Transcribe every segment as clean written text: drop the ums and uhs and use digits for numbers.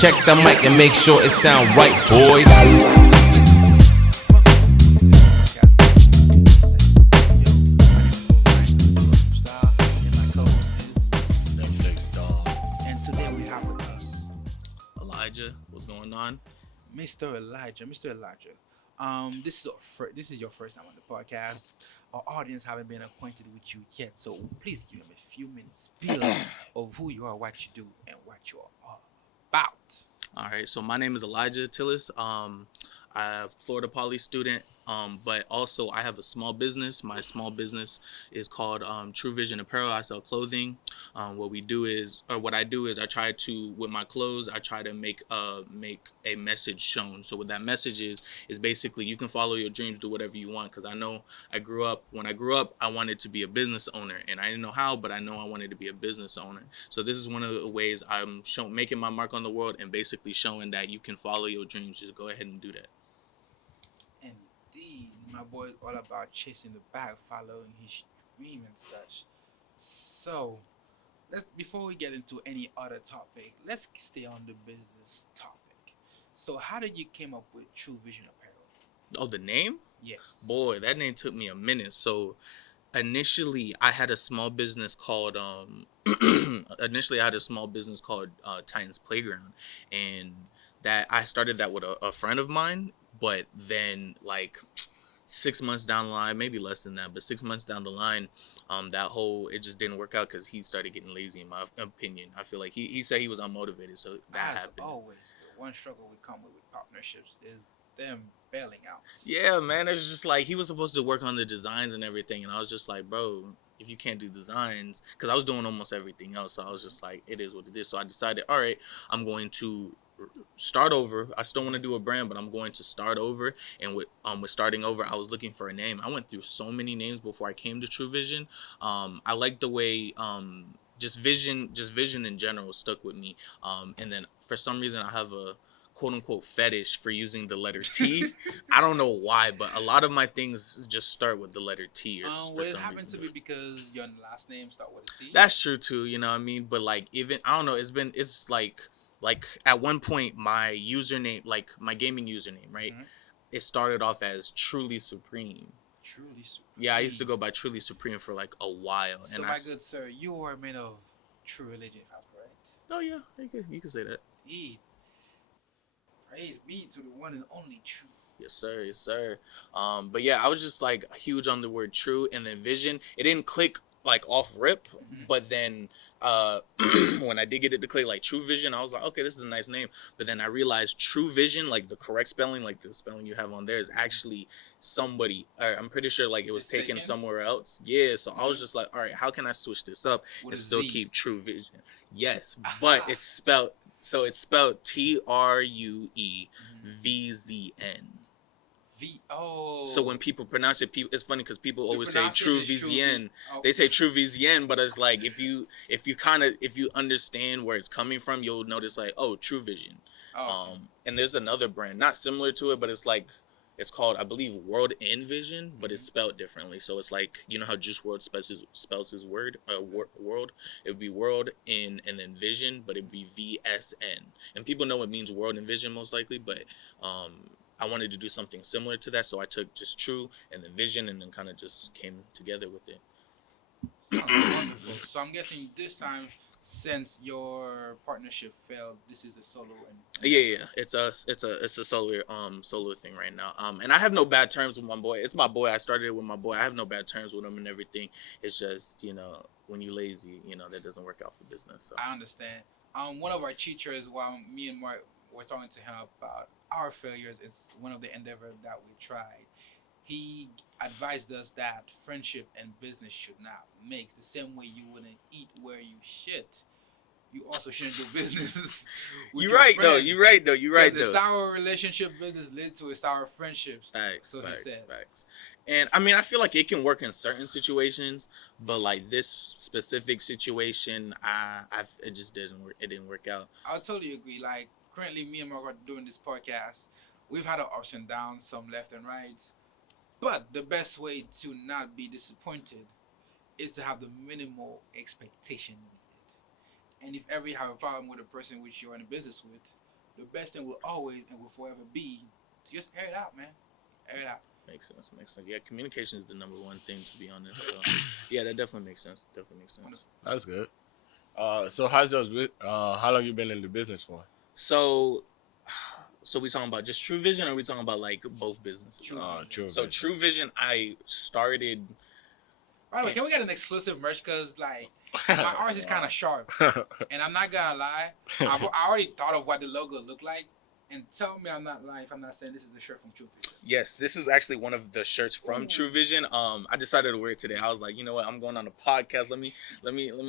Check the mic and make sure it sound right, boys. And today we have with us Elijah, what's going on? Mr. Elijah. This is your first time on the podcast. Our audience haven't been acquainted with you yet, so please give them a few minutes spiel of who you are, what you do, and what you are all about. All right, so my name is Elijah Tillis. I'm a Florida Poly student, but also I have a small business. My small business is called TrueVZN Apparel. I sell clothing. What I do is I try to, with my clothes, I try to make a message shown. So what that message is basically you can follow your dreams, do whatever you want. Because I know when I grew up, I wanted to be a business owner, and I didn't know how, but I know I wanted to be a business owner. So this is one of the ways I'm making my mark on the world and basically showing that you can follow your dreams. Just go ahead and do that. Indeed, my boy is all about chasing the bag, following his dream and such. So, before we get into any other topic, let's stay on the business topic. So, how did you came up with TrueVZN Apparel? Oh, the name? Yes. Boy, that name took me a minute. So initially I had a small business called Titans Playground, and that I started that with a friend of mine. But then, like 6 months down the line, maybe less than that, but 6 months down the line, it just didn't work out because he started getting lazy, in my opinion. I feel like he said he was unmotivated, so that As happened. always, the one struggle we come with partnerships is them bailing out. Yeah, man, it's just like he was supposed to work on the designs and everything, and I was just like, bro, if you can't do designs, because I was doing almost everything else, so I was just like, it is what it is. So I decided, all right, I'm going to start over. I still want to do a brand, but I'm going to start over. And with starting over, I was looking for a name. I went through so many names before I came to TrueVZN. I like the way just vision in general stuck with me. And then for some reason I have a quote unquote fetish for using the letter T. I don't know why, but a lot of my things just start with the letter T or for It some happens reason. to be because your last name start with a T. That's true too, you know what I mean? But like, even I don't know, it's like at one point my username, like my gaming username, right? Mhm. It started off as Truly Supreme. Truly supreme. Yeah, I used to go by Truly Supreme for like a while. So, my good sir, you are men of true religion, if I'm correct. Oh yeah, you can say that. Indeed. Praise be to the one and only true. Yes sir, yes sir. But yeah, I was just like huge on the word true, and then vision. It didn't click like off rip, but then when I did get it to click like TrueVZN, I was like, okay, this is a nice name. But then I realized TrueVZN, like the correct spelling, like the spelling you have on there, is actually somebody. I'm pretty sure like it was taken somewhere else. Yeah, so I was just like, all right, how can I switch this up With and a still Z. keep TrueVZN? Yes, but it's spelled TrueVZN. So when people pronounce it, it's funny because people always say TrueVZN. They say TrueVZN, but it's like if you understand where it's coming from, you'll notice like, oh, TrueVZN. And there's another brand not similar to it, but it's called, I believe, World in Vision, but it's spelled differently. So it's like, you know how Juice WRLD spells his word, world. It would be World in and then Vision, but it'd be VSN. And people know it means World in Vision most likely, but I wanted to do something similar to that, so I took just True and then Vision, and then kind of just came together with it. Sounds wonderful. So I'm guessing this time, since your partnership failed, this is a solo. Yeah. It's a solo thing right now. And I have no bad terms with my boy. It's my boy. I started it with my boy. I have no bad terms with him and everything. It's just, you know, when you lazy, you know, that doesn't work out for business. So. I understand. One of our teachers, while me and Mark were talking to him about our failures, it's one of the endeavors that we tried. He advised us that friendship and business should not mix. The same way you wouldn't eat where you shit, you also shouldn't do business. You're right though. The sour relationship business led to a sour friendship. Facts. And I mean, I feel like it can work in certain situations, but like this specific situation, it just doesn't work. It didn't work out. I totally agree. Like currently, me and Mark are doing this podcast. We've had our ups and downs, some left and rights. But the best way to not be disappointed is to have the minimal expectation needed. And if ever you have a problem with a person which you're in a business with, the best thing will always and will forever be to just air it out, man. Air it out. Makes sense. Yeah, communication is the number one thing, to be honest. So, yeah, that definitely makes sense. That's good. So how long you been in the business for? So we talking about just TrueVZN, or we talking about like both businesses? TrueVZN. So TrueVZN, I started. By the way, can we get an exclusive merch? Cause like my ours is kind of sharp, and I'm not gonna lie. I already thought of what the logo looked like, and tell me I'm not lying if I'm not saying this is the shirt from TrueVZN. Yes, this is actually one of the shirts from TrueVZN. I decided to wear it today. I was like, you know what? I'm going on a podcast. Let me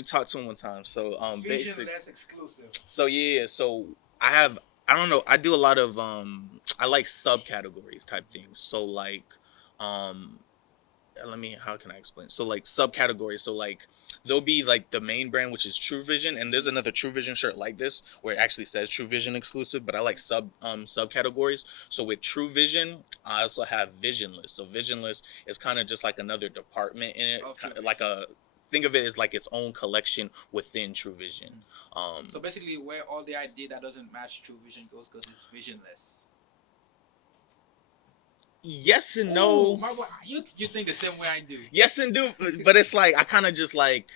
talk to him one time. So Visionless exclusive. So yeah, so I don't know. I do a lot of I like subcategories type things. So like how can I explain? So like subcategories. So like there'll be like the main brand, which is TrueVZN, and there's another TrueVZN shirt like this where it actually says TrueVZN exclusive, but I like subcategories. So with TrueVZN, I also have Visionless. So Visionless is kind of just like another department in it, think of it as like its own collection within TrueVZN. So basically, where all the idea that doesn't match TrueVZN goes, because it's visionless. Yes and no. My boy, you think the same way I do. Yes and do, but it's like I kind of just like.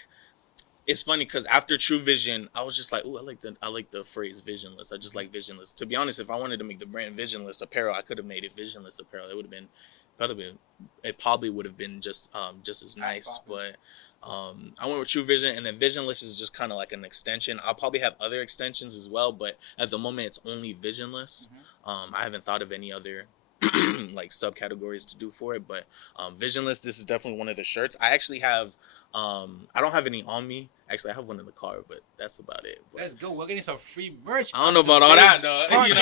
It's funny because after TrueVZN, I was just like, "Ooh, I like the phrase Visionless. I just like Visionless." To be honest, if I wanted to make the brand Visionless apparel, I could have made it Visionless apparel. It would have been, it probably would have been just as nice. But I went with TrueVZN, and then Visionless is just kind of like an extension. I'll probably have other extensions as well, but at the moment, it's only Visionless. I haven't thought of any other like subcategories to do for it, but Visionless, this is definitely one of the shirts. I actually have I don't have any on me. Actually, I have one in the car, but that's about it. But let's go. We're getting some free merch. I don't know about all that, though. You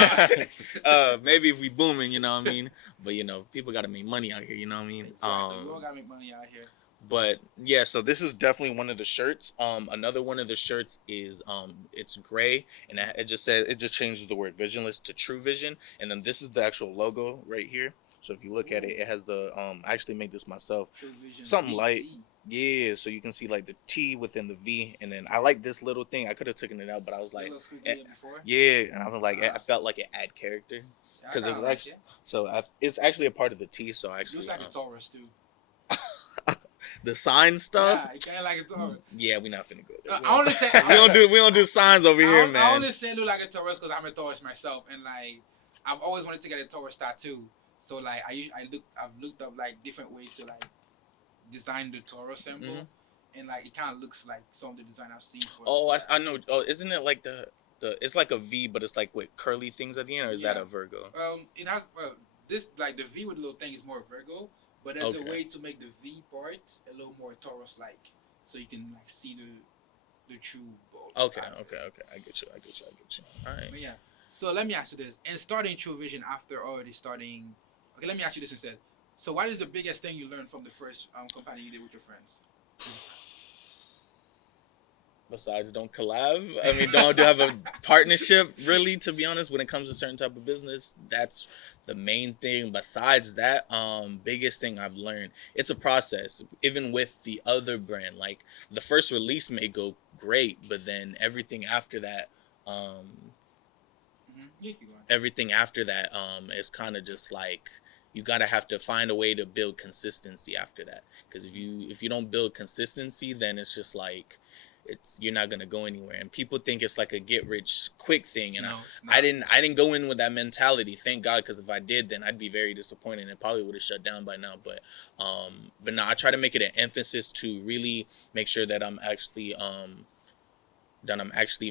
know, maybe if we booming, you know what I mean. But you know, people got to make money out here. You know what I mean. Exactly. We all got to make money out here. But yeah, so this is definitely one of the shirts. Another one of the shirts is it's gray, and it just changes the word Visionless to TrueVZN, and then this is the actual logo right here. So if you look at it, it has the I actually made this myself. Something light. Yeah, so you can see like the T within the V, and then I like this little thing. I could have taken it out, but I was like, yeah, and I was like, I felt like it add character because it's actually it's actually a part of the T. So actually, it looks like a Taurus too. The sign stuff. Yeah, you kind of like a Taurus. Yeah, we're not finna go there. I only say we don't do signs over here, man. I only say look like a Taurus because I'm a Taurus myself, and like I've always wanted to get a Taurus tattoo. So like I've looked up like different ways to like design the Taurus symbol, and like it kind of looks like some of the design I've seen. I know. Oh, isn't it like the it's like a V, but it's like with curly things at the end, or is that a Virgo? It has this like the V with the little thing is more Virgo. But there's a way to make the V part a little more Taurus-like, so you can like see the true bolt. Okay. I get you. All right. But yeah. So let me ask you this: in starting TrueVZN after already starting, okay, let me ask you this instead. So what is the biggest thing you learned from the first company you did with your friends? Besides, don't collab. I mean, don't have a partnership. Really, to be honest, when it comes to certain type of business, that's the main thing. Besides that, biggest thing I've learned, it's a process. Even with the other brand, like the first release may go great, but then everything after that, is kind of just like you gotta have to find a way to build consistency after that. Because if you don't build consistency, then it's just like you're not gonna go anywhere. And people think it's like a get rich quick thing, and I didn't go in with that mentality, thank God, because if I did, then I'd be very disappointed and probably would have shut down by now. But no, I try to make it an emphasis to really make sure that I'm actually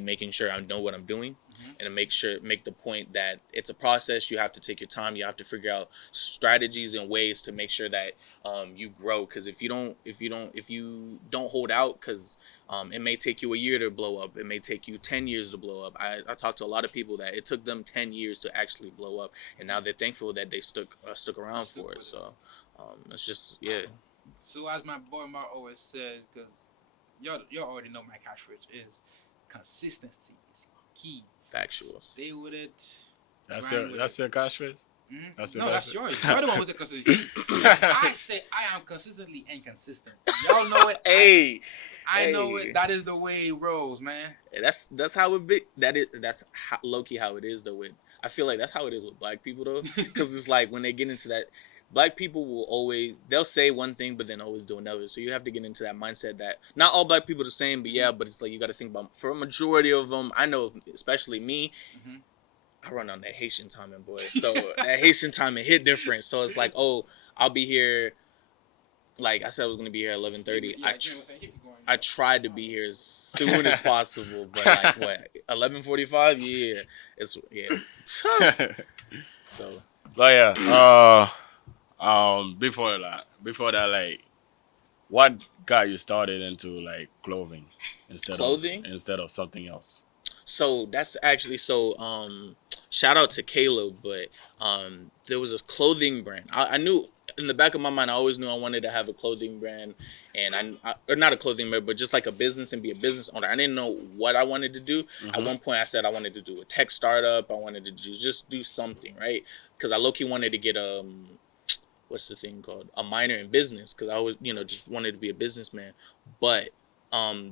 making sure I know what I'm doing, and to make the point that it's a process. You have to take your time. You have to figure out strategies and ways to make sure that you grow. Because if you don't hold out, because it may take you a year to blow up. It may take you 10 years to blow up. I talked to a lot of people that it took them 10 years to actually blow up, and now they're thankful that they stuck around for it. So it's just So as my boy Mark always says, because y'all already know my catchphrase is consistency is key. Factual. Stay with it. That's your catchphrase? That's No, the that's best. yours. You're the one who's inconsistent. I say I am consistently inconsistent. Y'all know it. Hey, I know it. That is the way it rolls, man. that's how it be. That's low key how it is though. With I feel like that's how it is with black people though, because it's like when they get into that, black people will always they'll say one thing but then always do another. So you have to get into that mindset that not all black people are the same, but yeah, but it's like you got to think about for a majority of them. I know, especially me. I run on that Haitian timing, boy. So that Haitian timing hit different. So it's like, oh, I'll be here. Like I said, I was gonna be here at 11:30. I tried to be here as soon as possible, but like what 11:45? Yeah, it's So, But yeah, before that, like, what got you started into like clothing clothing instead of something else? So that's actually shout out to Caleb, but there was a clothing brand. I knew in the back of my mind, I always knew I wanted to have a clothing brand, and or not a clothing brand, but just like a business and be a business owner. I didn't know what I wanted to do. At one point, I said I wanted to do a tech startup. I wanted to just do something, right? Because I low-key wanted to get what's the thing called, a minor in business, because I was just wanted to be a businessman. But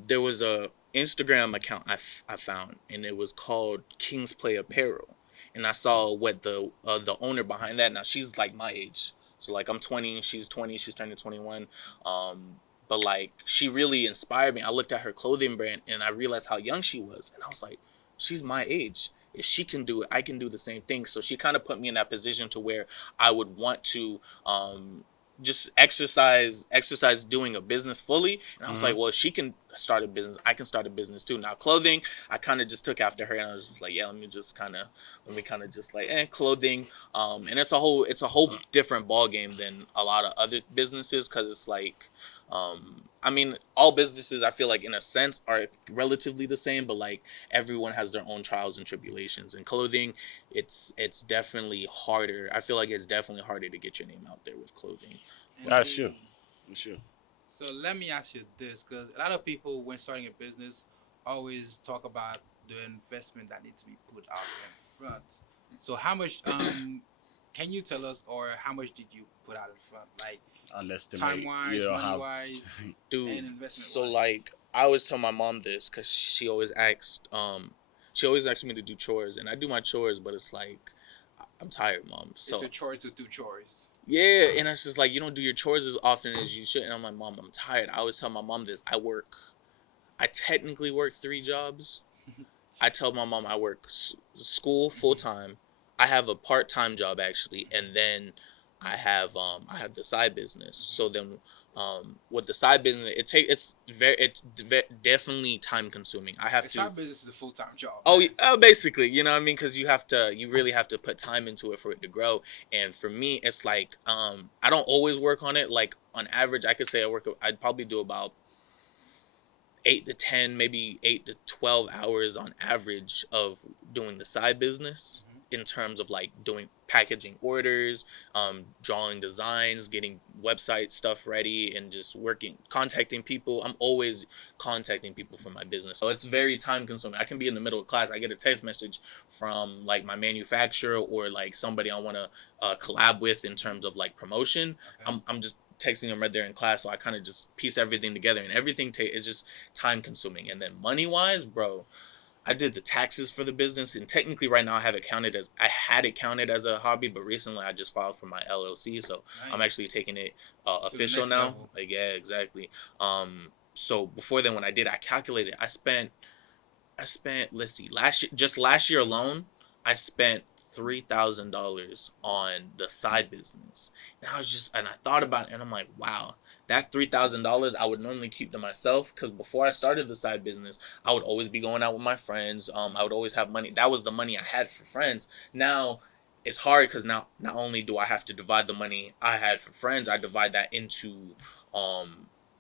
there was a Instagram account I found, and it was called King's Play Apparel, and I saw what the owner behind that. Now she's like my age, so like I'm 20, she's 20, she's turning 21. But like she really inspired me. I looked at her clothing brand and I realized how young she was, and I was like, she's my age. If she can do it, I can do the same thing. So she kind of put me in that position to where I would want to just exercise doing a business fully. And I was like, well, if she can start a business, I can start a business too. Now clothing, I kind of just took after her, and I was just like, yeah, let me kind of just like clothing. And it's a whole different ball game than a lot of other businesses, because it's like I mean, all businesses I feel like in a sense are relatively the same, but like everyone has their own trials and tribulations. And clothing, it's definitely harder. I feel like it's definitely harder to get your name out there with clothing. That's true. Sure. So let me ask you this, because a lot of people, when starting a business, always talk about the investment that needs to be put out in front. So how much can you tell us, or how much did you put out in front, like time wise, money wise, dude? And investment so wise? Like I always tell my mom this, because she always asks me to do chores, and I do my chores, but it's like I'm tired, Mom. So it's a chore to do chores. Yeah, and it's just like you don't do your chores as often as you should. And I'm like, Mom, I'm tired. I always tell my mom this. I technically work 3 jobs. I tell my mom I work school full time. I have a part-time job actually, and then I have the side business. So then with the side business, it's definitely time consuming. I have The to. side business is a full time job. Basically, you know what I mean? Because you really have to put time into it for it to grow. And for me, it's like I don't always work on it. Like on average, I could say I'd probably do about 8 to 10, maybe 8 to 12 hours on average of doing the side business, in terms of like doing packaging orders, drawing designs, getting website stuff ready, and just contacting people. I'm always contacting people for my business. So it's very time consuming. I can be in the middle of class. I get a text message from like my manufacturer or like somebody I want to collab with in terms of like promotion. Okay. I'm just texting them right there in class. So I kind of just piece everything together, and everything is just time consuming. And then money wise, bro, I did the taxes for the business, and technically right now I had it counted as a hobby, but recently I just filed for my LLC, so nice. I'm actually taking it official now. Level. Like, yeah, exactly. So before then, when I calculated, I spent let's see, last year alone, I spent $3,000 on the side business, and I thought about it, and I'm like, wow. That $3,000 I would normally keep to myself, because before I started the side business, I would always be going out with my friends. I would always have money. That was the money I had for friends. Now it's hard, because now not only do I have to divide the money I had for friends, I divide that into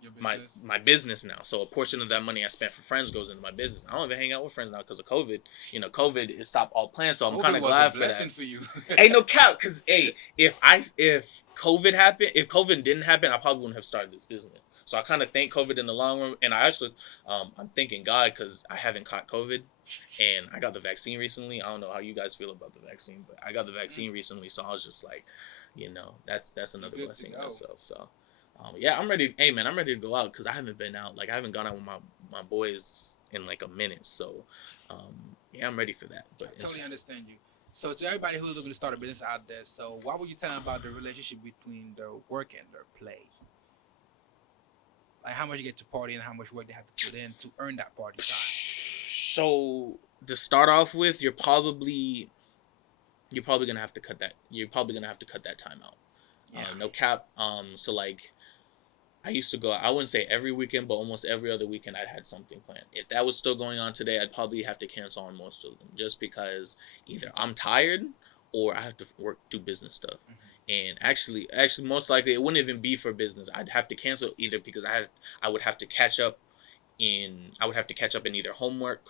Your my business? my business now. So a portion of that money I spent for friends goes into my business. I don't even hang out with friends now because of COVID. You know, COVID has stopped all plans, so I'm kind of glad for that. Blessing for you. Ain't no cap, because if COVID happened, if COVID didn't happen, I probably wouldn't have started this business. So I kind of thank COVID in the long run, and I actually I'm thanking God because I haven't caught COVID, and I got the vaccine recently. I don't know how you guys feel about the vaccine, but I got the vaccine recently, so I was just like, you know, that's another blessing in itself. So. Yeah, I'm ready. Hey, man, I'm ready to go out because I haven't been out. Like, I haven't gone out with my boys in like a minute. So, yeah, I'm ready for that. But I totally understand you. So, to everybody who's looking to start a business out there, so what would you tell them about the relationship between their work and their play? Like, how much you get to party and how much work they have to put in to earn that party time? So, to start off with, you're probably gonna have to cut that. You're probably gonna have to cut that time out. Yeah. No cap. So like. I used to go, I wouldn't say every weekend, but almost every other weekend I had something planned. If that was still going on today, I'd probably have to cancel on most of them just because either I'm tired or I have to do business stuff. Mm-hmm. And actually, most likely it wouldn't even be for business. I'd have to cancel either because I would have to catch up in either homework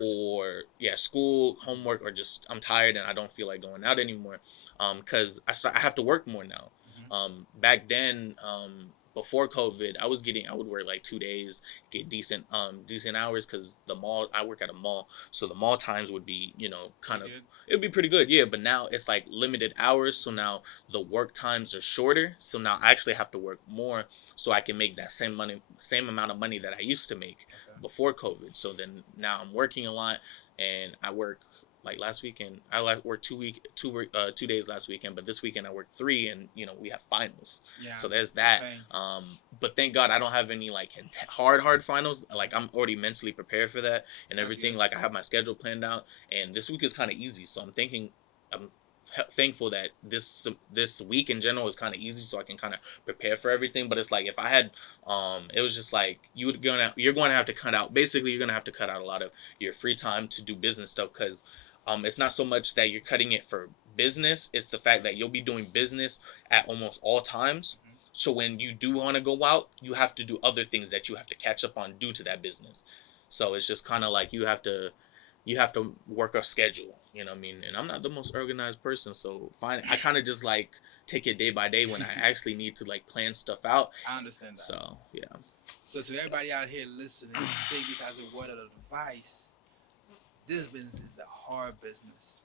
or school, homework, or just I'm tired and I don't feel like going out anymore. Because I have to work more now. Mm-hmm. Back then, before COVID, I would work like 2 days, get decent hours because I work at a mall, so the mall times would be, you know, it'd be pretty good, yeah. But now it's like limited hours, so now the work times are shorter. So now I actually have to work more so I can make that same amount of money that I used to make before COVID. So then now I'm working a lot, and I work. Like last weekend, I worked 2 days last weekend, but this weekend I worked 3, and you know we have finals. Yeah. So there's that. But thank God I don't have any like hard finals. Like I'm already mentally prepared for that and everything. Like I have my schedule planned out, and this week is kind of easy. So I'm thankful that this week in general is kind of easy, so I can kind of prepare for everything. But it's like if I had, it was just like you're going to have to cut out. Basically, you're going to have to cut out a lot of your free time to do business stuff because. It's not so much that you're cutting it for business. It's the fact that you'll be doing business at almost all times. Mm-hmm. So when you do want to go out, you have to do other things that you have to catch up on due to that business. So it's just kind of like you have to work a schedule. You know what I mean? And I'm not the most organized person, so I kind of just like take it day by day when I actually need to like plan stuff out. I understand that. So yeah. So to everybody out here listening, take this as a word of advice. This business is a hard business.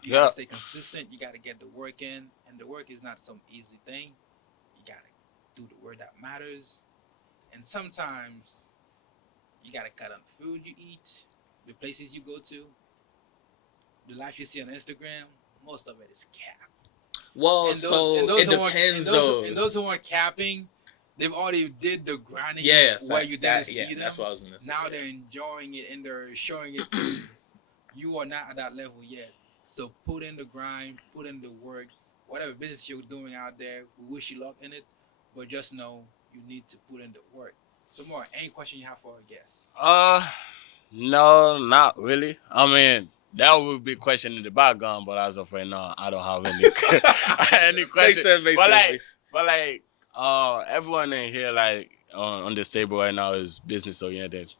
You gotta stay consistent. You gotta get the work in, and the work is not some easy thing. You gotta do the work that matters, and sometimes you gotta cut on the food you eat, the places you go to, the life you see on Instagram. Most of it is cap. Well, it depends though. And those who aren't capping, they've already did the grinding where you didn't see them. That's what I was gonna say. Now they're enjoying it and they're showing it to you. You are not at that level yet. So put in the grind, put in the work. Whatever business you're doing out there, we wish you luck in it. But just know you need to put in the work. So more, any question you have for our guests? No, not really. I mean, that would be a question in the background, but as of right now, I don't have any question. But everyone in here, like on this table right now, is business oriented.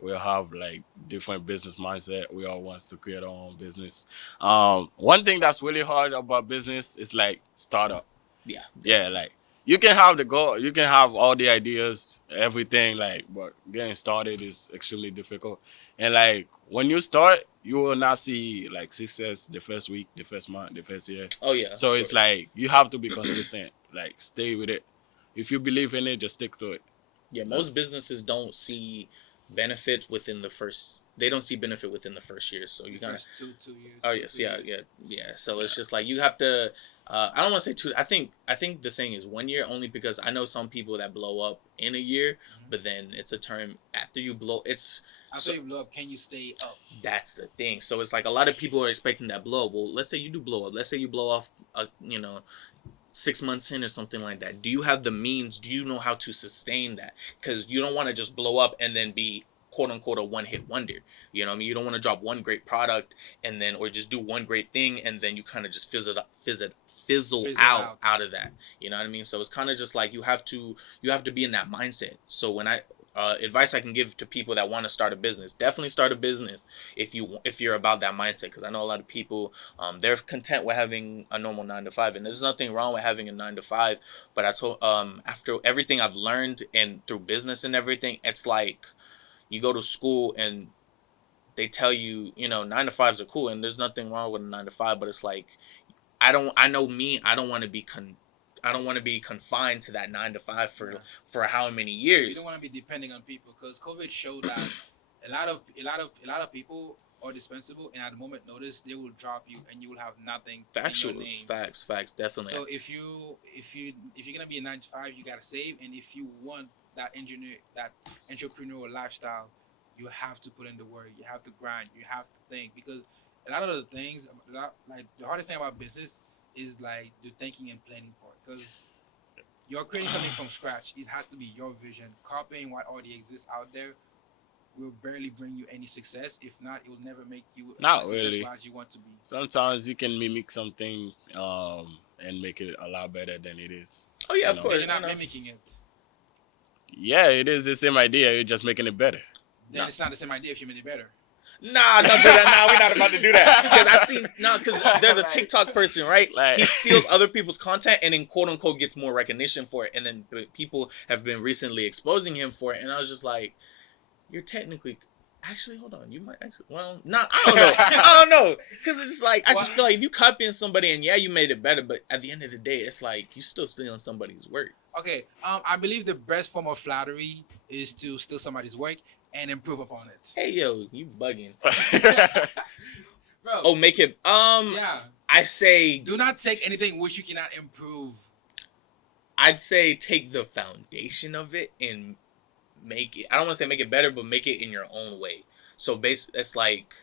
We have like different business mindset. We all want to create our own business. One thing that's really hard about business is like startup. Yeah, like you can have the goal, you can have all the ideas, everything, like, but getting started is extremely difficult. And like when you start, you will not see like success the first week, the first month, the first year. Oh yeah. So it's like you have to be consistent. Like stay with it. If you believe in it, just stick to it. Yeah, most businesses don't see benefit within the first. They don't see benefit within the first year. So you gotta. 2 years. Oh yes, yeah. So it's just like you have to. I don't want to say 2. I think the saying is 1 year, only because I know some people that blow up in a year, but then it's a term after you blow. After you blow up, can you stay up? That's the thing. So it's like a lot of people are expecting that blow up. Well, let's say you do blow up. Let's say you blow off, 6 months in or something like that. Do you have the means? Do you know how to sustain that? Because you don't want to just blow up and then be quote unquote a one-hit wonder. You know what I mean? You don't want to drop one great product and then, or just do one great thing and then you kind of just fizzle out of that. You know what I mean? So it's kind of just like you have to be in that mindset. So when advice I can give to people that want to start a business, definitely start a business if you're about that mindset, because I know a lot of people they're content with having a normal 9 to 5, and there's nothing wrong with having a 9 to 5. But I told after everything I've learned and through business and everything, it's like you go to school and they tell you, 9 to 5s are cool and there's nothing wrong with a 9 to 5, but it's like I don't want to be confined to that 9 to 5 for how many years. You don't want to be depending on people, because COVID showed that a lot of people are dispensable, and at the moment notice they will drop you and you will have nothing. Facts, definitely. So if you're gonna be a 9 to 5, you gotta save, and if you want that entrepreneurial lifestyle, you have to put in the work. You have to grind. You have to think, because a lot of the things, like the hardest thing about business is like the thinking and planning part, because you're creating something from scratch. It has to be your vision. Copying what already exists out there will barely bring you any success. If not, it will never make you as successful as you want to be. Sometimes you can mimic something and make it a lot better than it is. Oh yeah, of course. You're not mimicking it. Yeah, it is the same idea. You're just making it better. Then it's not the same idea if you made it better. Nah, don't do that. Nah, we're not about to do that. Because there's a TikTok person, right? He steals other people's content and then quote unquote gets more recognition for it. And then people have been recently exposing him for it. And I was just like, you're technically, actually, hold on. You might actually, well, nah, I don't know. Because it's like, I just feel like if you copying somebody and yeah, you made it better, but at the end of the day, it's like you still stealing somebody's work. Okay, I believe the best form of flattery is to steal somebody's work and improve upon it. Hey yo, you bugging. Bro. Oh, make it yeah. I say do not take anything which you cannot improve. I'd say take the foundation of it and make it, I don't want to say make it better, but make it in your own way. So it's like,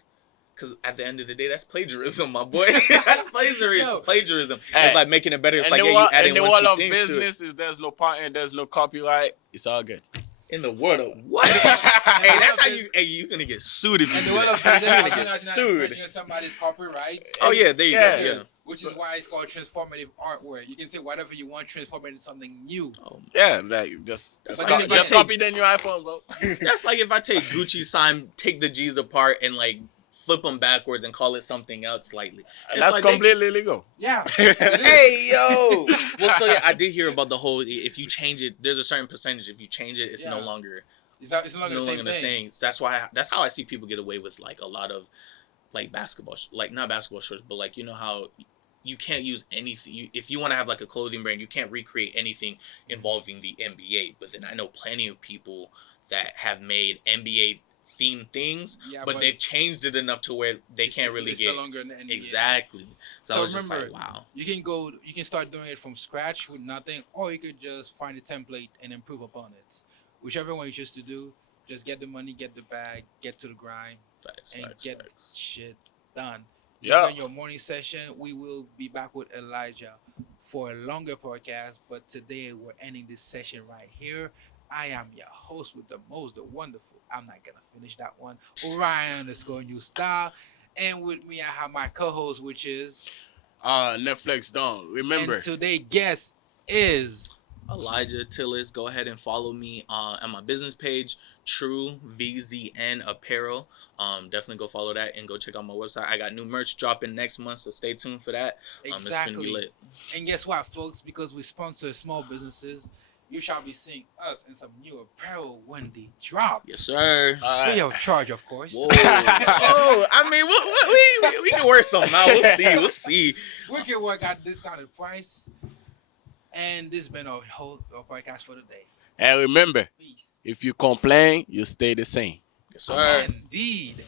because at the end of the day, that's plagiarism, my boy. That's plagiarism. Hey, it's like making it better. It's like you adding in the one, world two of things business, to it. is there's no patent, there's no copyright. It's all good. In the world of what? Hey, that's how you're gonna get sued if you do that. You're gonna get sued. Somebody's copyright. Oh yeah, there you go. Yeah. Which is why it's called transformative artwork. You can take whatever you want, transform it into something new. Oh, yeah, like just copy then your iPhone, bro. That's like if I take Gucci's sign, take the G's apart, and like flip them backwards and call it something else slightly. And that's like completely legal. Yeah. Hey, yo. Well, so yeah, I did hear about the whole, if you change it, there's a certain percentage. If you change it, it's no longer. It's no longer the same. That's how I see people get away with like a lot of like basketball, like not basketball shorts, but like, you know how you can't use anything. If you want to have like a clothing brand, you can't recreate anything involving the NBA. But then I know plenty of people that have made NBA themed things, but they've changed it enough to where they can't really get no longer in the NBA. Exactly. So I was remember, just like, wow. You can start doing it from scratch with nothing, or you could just find a template and improve upon it. Whichever one you choose to do, just get the money, get the bag, get to the grind, and get shit done. Yeah. In your morning session, we will be back with Elijah for a longer podcast, but today we're ending this session right here. I am your host with the most, the wonderful. I'm not gonna finish that one. Orion_New_Style, and with me I have my co-host, which is NetflixDon. Remember, and today's guest is Elijah Tillis. Go ahead and follow me on my business page, TrueVZN Apparel. Definitely go follow that and go check out my website. I got new merch dropping next month, so stay tuned for that. Exactly. It's gonna be lit. And guess what, folks? Because we sponsor small businesses, you shall be seeing us in some new apparel when they drop. Yes, sir. Free of charge, of course. Whoa. Oh, I mean, we can work something out. We'll see. We can work out discounted price. And this has been our whole podcast for the day. And remember, Peace. if you complain, you stay the same. Yes, sir. Indeed.